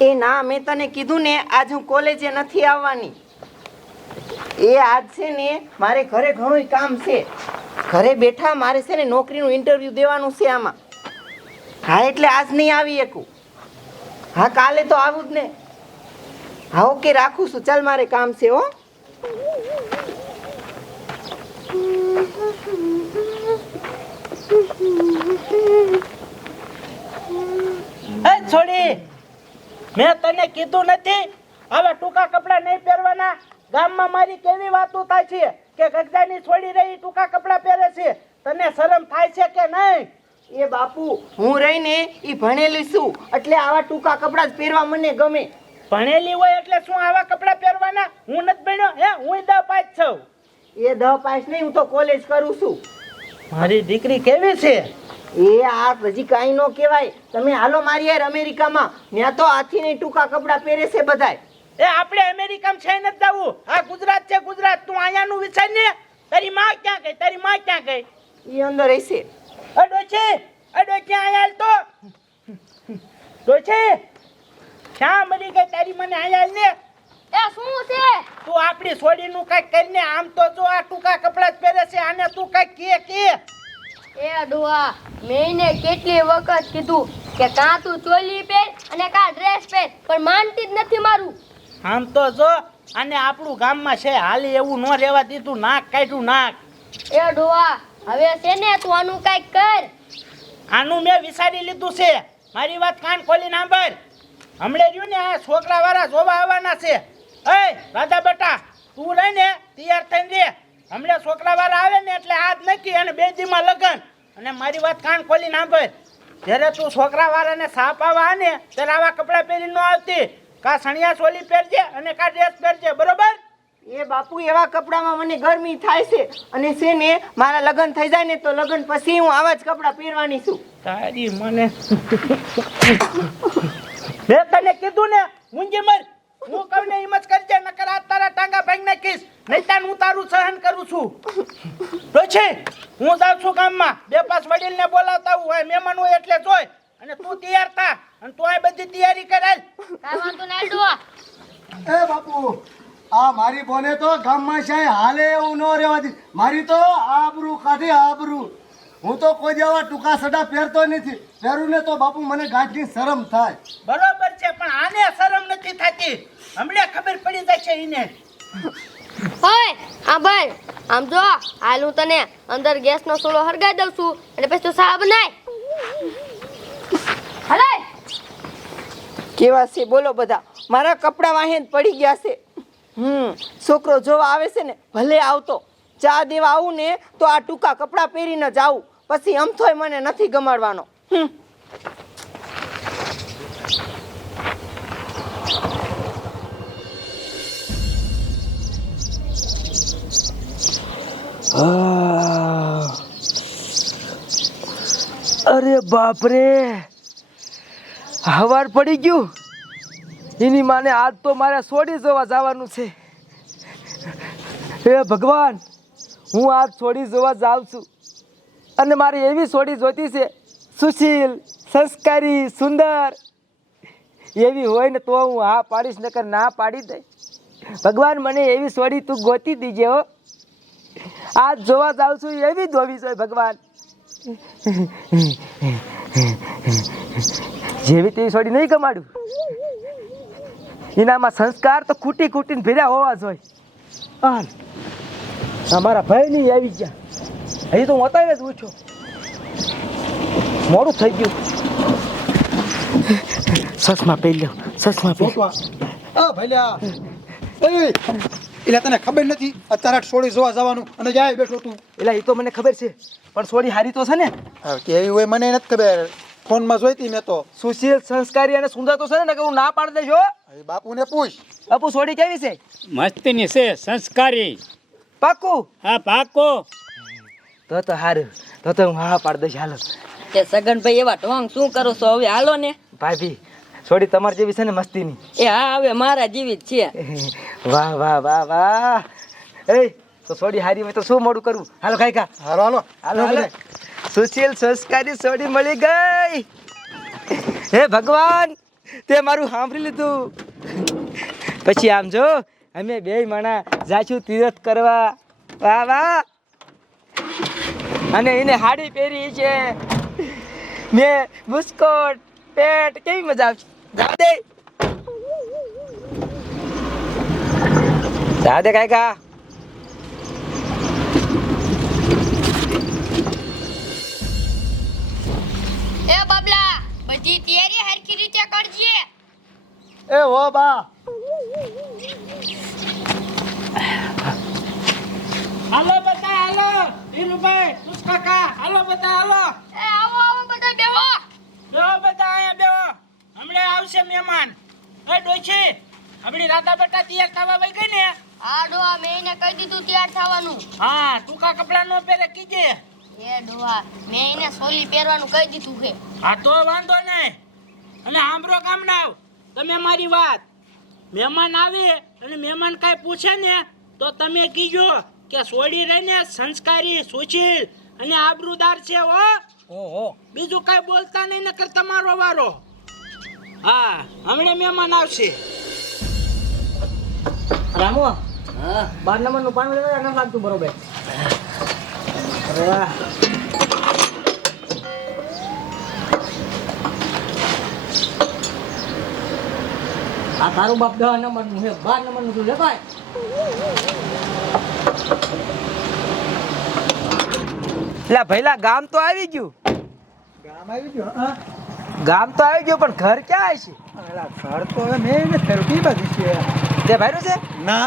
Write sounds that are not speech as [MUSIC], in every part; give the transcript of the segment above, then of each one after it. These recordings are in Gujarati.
એ ના મેં તને કીધું ને આજ હું કોલેજે નથી આવવાની. એ આજ છે ને મારે ઘરે ઘણું કામ છે. ઘરે બેઠા મારે છે ને નોકરીનું ઇન્ટરવ્યૂ દેવાનું છે આમાં. હા એટલે આજ નહીં આવી શકું. હા કાલે તો આવું જ ને. હા ઓકે રાખું છું. ચાલ મારે કામ છે હો. છોડી. મેં તને કીધું નથી. હવે ટૂંકા કપડાં નહીં પહેરવાના. ગામમાં મારી કેવી વાતો થાય છે કે ગગજાની છોડી રહી ટૂંકા કપડાં પહેરે છે. તને શરમ થાય છે કે નહીં? એ બાપુ હું રહીને એ ભણેલી છું. એટલે આવા ટૂંકા કપડાં જ પહેરવા મને ગમે. ભણેલી હોય એટલે શું આવા કપડાં પહેરવાના? હું નથી ભણ્યો. હે હું દ પાંચ છું. એ દહ પાસ નહીં હું તો કોલેજ કરું છું. મારી દીકરી કેવી છે? એ આ હજી કાંઈ ન કહેવાય. તમે હાલો મારી યાર અમેરિકામાં. ત્યાં તો હાથી નહીં ટૂંકા કપડાં પહેરે છે બધાય. એ આપણે અમેરિકામાં છે નથી જવું. આ ગુજરાત છે ગુજરાત. તું અહીંયાનું વિચાર ને. તારી માં ક્યાં ગઈ? તારી માં ક્યાં ગઈ? એ અંદર રહેશે અડો છે અડો ક્યાં આયાલ તો તો. છે ક્યાં મરી ગઈ તારી મને આયાલ ને? એ શું છે? તું આપણી છોડીનું કંઈક કરીને આમ તો જો આ ટૂંકા કપડા જ પહેરે છે. આને તું કંઈક કે કે? એ ડોહા મેં કેટલી વખત કીધું કે કાં તું ચોલી પહેર અને કાં ડ્રેસ પહેર પણ માનતી જ નથી મારું. આમ તો જો અને આપણું ગામમાં છે હાલી એવું ન રહેવા દીધું નાક કાઢ્યું નાક. એ ડોહા હવે છે ને તું આનું કાંઈક કર. આનું મેં વિચારી લીધું છે. મારી વાત કાન ખોલી સાંભળ. હમણે રહ્યું ને આ છોકરા વાળા જોવા આવવાના છે. એ રાધા બેટા તું રહી ને તૈયાર થઈને રે. હમણે છોકરા વાળા આવે ને એટલે હાથ નક્કી અને બે દીમાં લગન. અને મારી વાત કાન ખોલી સાંભળ. જ્યારે તું છોકરા વાળાને સાપ આવા ને ત્યારે આવા કપડાં પહેરી ન આવતી. કા સણિયા ચોલી પહેરજે અને કા ડ્રેસ પહેરજે બરોબર? એ બાપુ એવા કપડામાં મને ગરમી થાય છે. અને છે ને મારા લગ્ન થઈ જાય ને તો લગ્ન પછી હું આવા જ કપડાં પહેરવાની છું. તારી મને. મેં તને કીધું ને મુંજી મર. હું કહું ને હિંમત કરજે નકર આ તારા ટાંગા ભાઈ નાખીશ. નહીતર હું તારું સહન કરું છું. તો છે હું જાઉં છું ગામમાં. બે પાંચ વડીલને બોલાવતા હોય મહેમાન હોય એટલે જોઈ અને તું તૈયાર થા અને તું આ બધી તૈયારી કરાય. કાંઈ વાંધો ના એ બાપુ આ મારી બોને તો ગામમાં છે હાલે એવું ન રહેવા દી. મારી તો આબરૂ કાઢી આબરૂ. હું તો કોઈ જેવા ટૂંકા સડા પહેરતો નથી. પહેરું ને તો બાપુ મને ગાંઠની શરમ થાય. બરોબર છે પણ આને શરમ નથી થતી. હમણાં ખબર પડી જાય છે એને. હોય હા ભાઈ આમ જો હાલ હું તને અંદર ગેસનો સોલો હરગાઈ દઉં છું અને પછી તું સાબ નાય હલે. કેવા છે? બોલો બધા. મારા કપડા વાહેન પડી ગયા છે. હમ છોકરો જોવા આવે છે ને ભલે આવતો. ચા દેવા આવું ને તો આ ટૂંકા કપડાં પહેરીને જ આવું. પછી અમથોય મને નથી ગમાડવાનો. હમ. અરે બાપ રે હવાર પડી ગયું. એની માને આજ તો મારે છોડી જોવા જવાનું છે. હે ભગવાન, હું આજ છોડી જોવા જાઉં છું. અને મારે એવી છોડી જોતી છે, સુશીલ, સંસ્કારી, સુંદર. એવી હોય ને તો હું હા પાડીશ, નકર ના પાડી દઈ ભગવાન મને એવી છોડી તું ગોતી દીજે હો. આજ જોવા જાઉં છું એવી ધોવી જોઈએ ભગવાન. જેવી તેવી છોડી નહીં કમાડું. એનામાં સંસ્કાર તો ખૂટી ખૂટીને ભેર્યા હોવા જોઈએ અમારા ભાઈ નહીં આવી ગયા. હજી તો હું અત્યારે જ પૂછો મોડું થઈ ગયું. સસમાં પહેરી લ્યો સસમાં પહેરી ભલ્યા એટલે તને ખબર નથી અત્યારે છોડી જોવા જવાનું. અને જાય બેઠો તું. એટલે એ તો મને ખબર છે પણ છોડી હારી તો છે ને. કેવી હોય મને નથી ખબર. ફોનમાં જોઈતી મેં તો. સુશીલ સંસ્કારી અને સુંદર તો છે ને કે હું ના પાડી દઈશ બાપુ બાપુને પૂછ. બાપુ છોડી કેવી છે? મસ્તીની છે સંસ્કારી. પાકું હા પાકો તો તો હારું. તો તો હું હા પાડી દઈશ હાલો. સગન સગનભાઈ એવા ઢોંગ શું કરો છો? હવે હાલો ને. ભાભી છોડી તમારી જેવી છે ને મસ્તીની. એ હા હવે મારા જેવી જ છે. [LAUGHS] વાહ વાહ વાહ વાહ. એ તો છોડી હારી હોય તો શું મોડું કરવું હાલો ખાઈ ખા. હાલો. હાલો હાલો. હાલો. સુશીલ સંસ્કારી છોડી મળી ગઈ. હે ભગવાન તે મારું સાંભળી લીધું. પછી આમ જો અમે બે માણા જાશું તીરથ કરવા. વાહ વાહ. અને એને હાડી પહેરી છે. મેં બુસ્કોટ પેટ કેવી મજા આવશે. જાવ દે જાવ દે કાકા એ બબલા બધી તૈયારી હરખી રીતે કરજે એ હો બા હાલો બધા હાલો ધીરુભાઈ તુષ કાકા હાલો બધા હાલો એ આવો આવો બધા બેહો બેહો બધા અહીંયા બેહો હમણાં આવશે મહેમાન એ ડોશી આપણી રાતા બેટા તૈયાર થવા વઈ ગઈ ને? આ ડોહા મેં એને કહી દીધું તૈયાર થવાનું. હા ટૂંકા કપડાં નો પહેરે કીજે. એ ડોહા મેં એને સોલી પહેરવાનું કહી દીધું છે. હા તો વાંધો નહીં અને સાંભળો કામનાવ તમે મારી વાત. મહેમાન આવે અને મહેમાન કાંઈ પૂછે ને તો તમે કીજો કે સોડી રહીને સંસ્કારી સુશીલ અને આબરૂદાર છે હો. ઓહો. બીજું કાંઈ બોલતા નહીં નકર તમારો વારો. હા હમણે મહેમાન આવશે. રામુ બાર નંબરનું પાણી લેવા ન લાગતું બરોબર. આ તારું બાપ દહ નંબરનું છે બાર નંબરનું તું લેવાય. એટલે ભઈલા ગામ તો આવી ગયું. ગામ આવી ગયું હા. ગામ તો આવી ગયું પણ ઘર ક્યાં છે ઘર તો હવે મેં ને ફેરું બાજુ છે. તે ભાઈનું છે? ના.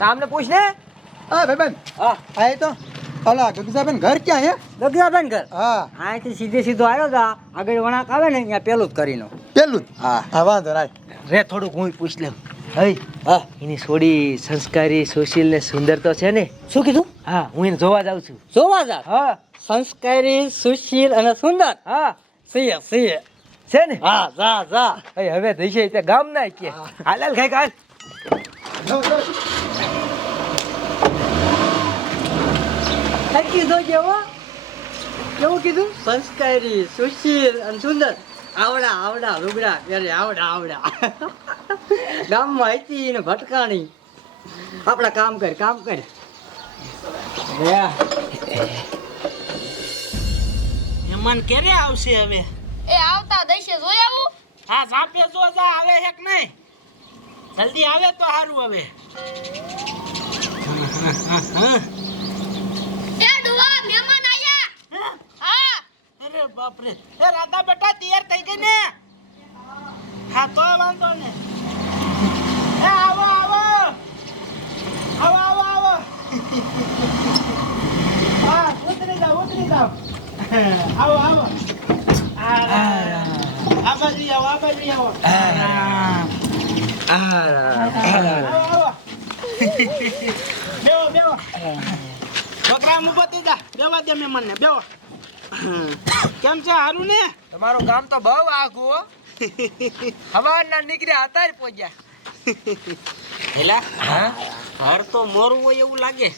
આમને પૂછ ને. હા ભાઈબંધ હા. આ તો અલા ગગજાબેન ઘર ક્યાં હે? ગગરાબેન ઘર? હા. અહીંથી સીધે સીધો આવ્યો તા આગળ વણાક આવે ને ત્યાં પેલું જ કરીને. પેલું જ? હા. હા વાંધો ના રે થોડુંક હું પૂછ લઉં હઈ. હા. એની છોડી સંસ્કારી સુશીલ ને સુંદર તો છે ને. શું કીધું? હા હું એને જોવા જાઉં છું. જોવા જા હા. સંસ્કારી સુશીલ અને સુંદર? હા. સિંહ સીએ છે ને? હા જા જા. હઈ હવે છે તે ગામ ના કે હાલ હાલ ખાઈ ખાલ કીધો જેવો કેવું કીધું? સંસ્કારી સુશીલ અને સુંદર. આવડા આવડા લુગડા પહેરે આવડા આવડા. ગામમાં હતી ને ભટકાણી. આપણા કામ કર કામ કર. લે. મહેમાન ક્યારે આવશે હવે? એ આવતા દઈશે જોઈ આવું. હા સાપે જો જા આવે છે કે નહીં. જલ્દી આવે તો સારું હવે. એ મહેમાન આયા. હા? અરે બાપરે. એ રાધા બેટા તૈયાર થઈ ગઈ ને? હા તો વાંધો ને એ આવો આવો આવો આવો આવો હા ઉતરી જાઓ ઉતરી જાઓ આવો આવો. આ બાજુ આવો આ બાજુ આવો. બેવો બેવો છોકરા જા. બેવા દે મહેમાન ને બેવો કેમ છે હારું ને? તમારું ગામ તો બહુ આઘું હો. હવારના નીકળ્યા હતા પહોંચ્યા એલા ઘર તો મોરું હોય એવું લાગે.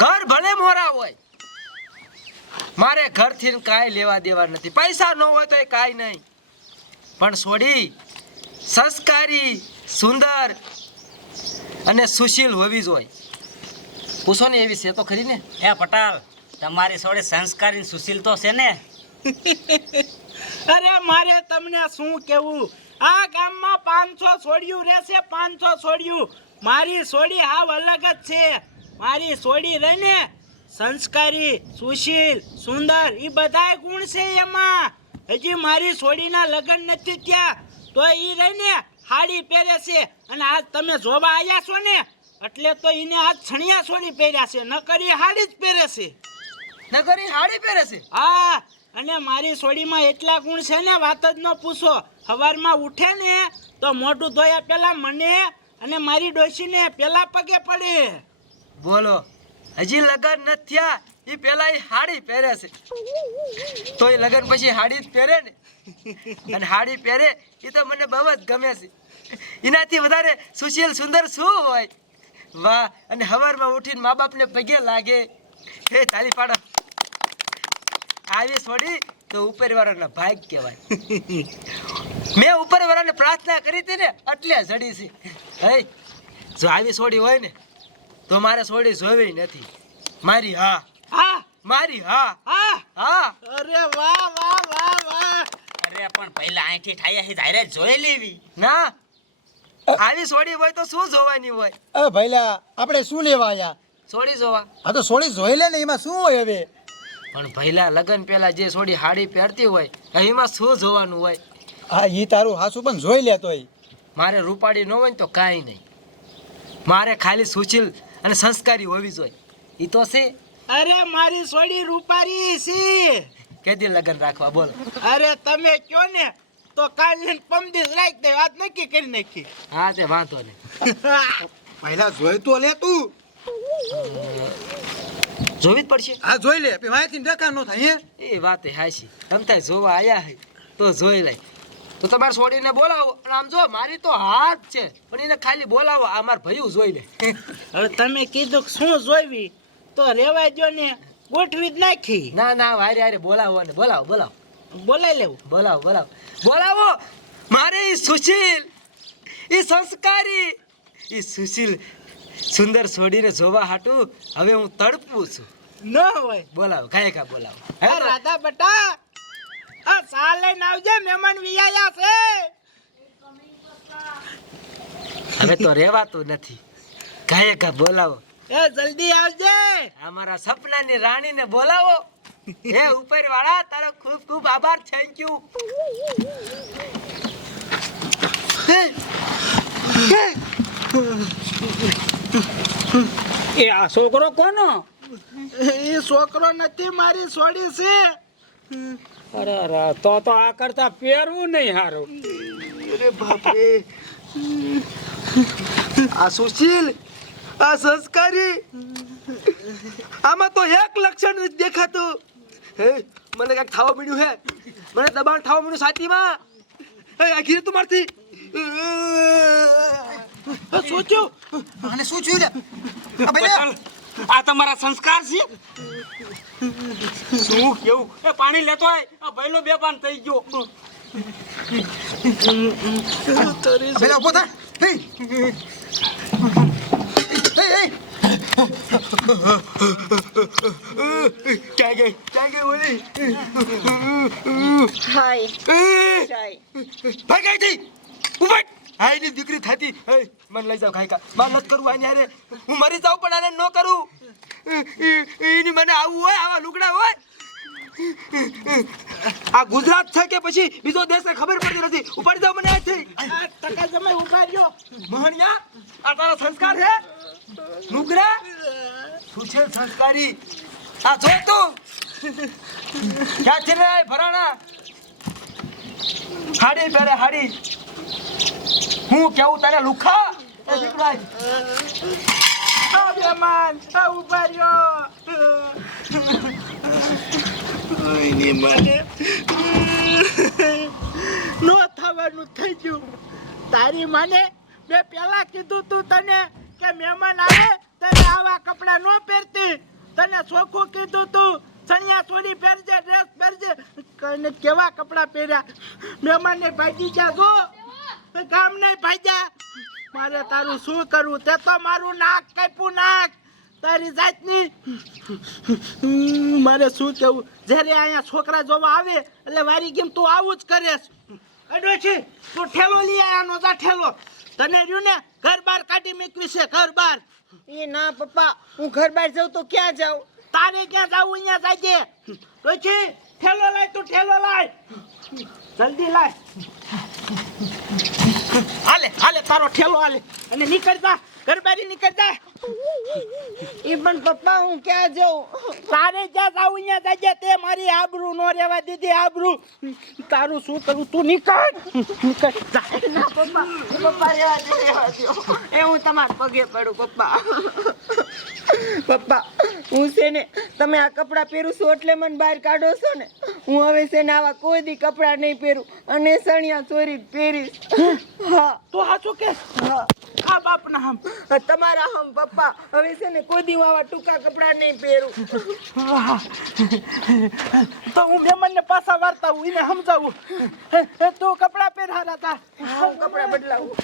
ઘર ભલે મોરા હોય મારે ઘરથી કાંઈ લેવા દેવા નથી. પૈસા ન હોય તો એ કાંઈ નહીં. પણ છોડી સંસ્કારી સુંદર અને સુશીલ હોવી જોઈએ. પૂછો ને એવી છે તો ખરી ને? એ પટાલ તમારી સોડે સંસ્કારી સુશીલ તો છે ને? [LAUGHS] અરે મારે તમને શું કેવું? આ ગામમાં પાંચસો છોડ્યું રહેશે પાંચસો છોડ્યું. મારી સોડી હાવ અલગ જ છે. મારી સોડી રહીને સંસ્કારી સુશીલ સુંદર એ બધાય ગુણ છે એમાં. હજી મારી સોડીના લગ્ન નથી થયા તો એ રહીને હાડી પહેરે છે. અને આજ તમે જોવા આવ્યા છો ને એટલે તો એને આજ છણિયા સોડી પહેર્યા છે. ન કરી હાડી જ પહેરે છે. નગરી હાડી પહેરે છે? હા અને મારી સોડીમાં એટલા ગુણ છે ને વાત જ ન પૂછો. સવારમાં ઉઠે ને તો મોઢું ધોયા પેલા મને અને મારી ડોશીને પેલા પગે પડે. બોલો. હજી લગન નથી થયા એ પેલા એ હાડી પહેરે છે. તો એ લગન પછી હાડી જ પહેરે ને? અને હાડી પહેરે એ તો મને બહુ જ ગમે છે. એનાથી વધારે સુશીલ સુંદર શું હોય? વાહ, અને હવારમાં ઉઠીને મા બાપને પગે લાગે. હે તાલી પાડો આવી છોડી તો ઉપરવાળાના ભાગ કહેવાય. મેં ઉપરવાળાને પ્રાર્થના કરી હતી ને, એટલે જડી છે. હે, જો આવી છોડી હોય ને તો મારે સોડી જોવી નથી. મારી હા. હા? મારી હા. હા? હા. અરે વાહ વાહ વાહ વાહ. અરે પણ પહેલા અહીંથી ઠાયા હી ધારે જોઈ લેવી. ના. આવી સોડી હોય તો શું જોવાની હોય? અ ભાઈલા આપણે શું લેવા આયા? સોડી જોવા. હા તો સોડી જોઈ લે ને એમાં શું હોય હવે? પણ પહેલા લગન પહેલા જે સોડી હાડી પહેરતી હોય એમાં શું જોવાનું હોય? હા ઈ તારું હાસુ પણ જોઈ લે તોય. મારે રૂપાડી ન હોય ને તો કાંઈ નહીં. મારે ખાલી સુશીલ અને સંસ્કારી હોવી જોઈએ. એ તો છે. અરે મારી સોડી રૂપારી છે. કેદી લગન રાખવા બોલો. અરે તમે કયો ને તો કાલ ને પમદીસ રાખ દે વાત નક્કી કરી નાખી. હા તે વાંધો નહીં. [LAUGHS] પહેલા જોઈ તો લે તું. જોવી જ પડશે. હા જોઈ લે. પછી માહિતી ડકા ન થાય હે? એ વાત હાશી તમ ત્યાં જોવા આયા હે તો જોઈ લઈ તો તમારે છોડીને બોલાવો. આમ જો મારી તો હાથ છે પણ એને ખાલી બોલાવો આ માર ભયું જોઈ લે [LAUGHS] હવે તમે કીધું કે શું જોઈવી? તો રેવાય જો ને ગોઠવી જ નાખી. ના ના હારે હારે બોલાવો ને બોલાવો બોલાવો. બોલાઈ લેવું. બોલાવો બોલાવો. બોલાવો! મારે એ સુશીલ એ સંસ્કારી. એ સુશીલ સુંદર છોડીને જોવા હાટું. હવે હું તડપું છું. ન હોય. બોલાવો કાંઈ કા બોલાવો. રાધા બટા આ સા લઈને આવજે મહેમાન વિયાયા છે. હવે તો રહેવાતું નથી. કાય કા બોલાવો. એ જલ્દી આવજે. અમારા સપનાની રાણીને બોલાવો. હે ઉપર વાળા તારો ખૂબ ખૂબ આભાર. થેન્ક યુ એ આ છોકરો કોનો? એ છોકરો નથી મારી સોડી છે. અરે અરે તો તો આ કરતા પહેરવું નહીં સારું અરે બાપરે. આ સુશીલ આ સંસ્કારી. આમાં તો એક લક્ષણ નથી દેખાતું. હે મને કંઈક થવા મળ્યું હે. મને દબાણ થવા મળ્યું સાચીમાં. હે આખી તું મારથી. સોચ્યું અને શું થયું આ તમારા સંસ્કાર છે? શું કેવું? એ પાણી લેતો આય. આ ભઈલો બેપાન થઈ ગયો. પેલા ઊભો થા. હે. હે હે. ક્યાં ગઈ? ક્યાં ગઈ ઓલી? હાય. એ, ચાય ભાગાઈ થી ઊભા દીકરી થતી. હે મને લઈ જાવ ખાઈ કા માર નત કરું આની હારે. હું મરી જાઉં પણ આને ન કરું. એની મને આવું હોય, આવા લુગડા હોય. આ ગુજરાત છે કે પછી બીજો દેશ ખબર પડતી નથી. ઉપાડી દો મને અહીંથી. ટકા જમાઈ ઊભા રહ્યો મોહનિયા આ તારા સંસ્કાર છે? લુગડા શું છે સંસ્કારી? આ જો તું. ક્યાંથી રે ભરાણા? હાડી પહેરે હાડી. હું કેવું તારે લુખા? એ mãe! આ મહેમાન આ ઊભા રહ્યો મને નો થવાનું થઈ ગયું તારી માને મેં પેલા કીધું તું તને કે મહેમાન આવે તને આવા કપડા ન પહેરતી તને ચોખ્ખું કીધું તું ચણિયા ચોળી પહેરજે ડ્રેસ પહેરજે કઈને કેવા કપડા પહેર્યા મહેમાન ને ભાજી ગયા જો ને ભાઈ ભાજ્યા મારે તારું શું કરવું? તે તો મારું નાક કાપ્યું નાક. તારી જાતની. મારે શું કેવું? જ્યારે અહીંયા છોકરા જોવા આવે એટલે મારી કેમ તું આવું જ કરેશ. અડો છે તું ઠેલો લઈ આનો જા ઠેલો. તને રહ્યું ને ઘર બાર કાઢી મૂકવી છે ઘર બાર. એ ના પપ્પા હું ઘર બહાર જાઉં તો ક્યાં જાઉં? તારે ક્યાં જાવું? અહીંયા જાજે. પછી ઠેલો લાય તું ઠેલો લાય. જલ્દી લાય. હાલે હાલે તારો ઠેલો હાલે. અને નીકળતા ગરબારી નીકળતા એ પણ પપ્પા હું ક્યાં જાઉં? તારે જ્યાં જાઉં અહીંયા જાજે તે મારી આબરૂ નો રહેવા દીધી આબરૂ. તારું શું કરું? તું નીકળ. નીકળ. ના પપ્પા પપ્પા રહેવા દે રહેવા દો. એ હું તમારા પગે પડું પપ્પા. પપ્પા હું છે ને તમે આ કપડાં પહેરું છું એટલે મને બહાર કાઢો છો ને. હું હવે છે ને આવા કોઈ દી કપડાં નહીં પહેરું. અને સણિયા ચોરી પહેરીશ. હા? તું હાચો કે? હા. આ બાપના હમ. તમારા હમ પપ્પા. હવે છે ને કોઈ દી આવા ટૂંકા કપડાં નહીં પહેરું. તો હું મહેમાનને પાછા વાર્તા હું એને સમજાવું. તું કપડાં પહેર હતા હું કપડાં બદલાવું.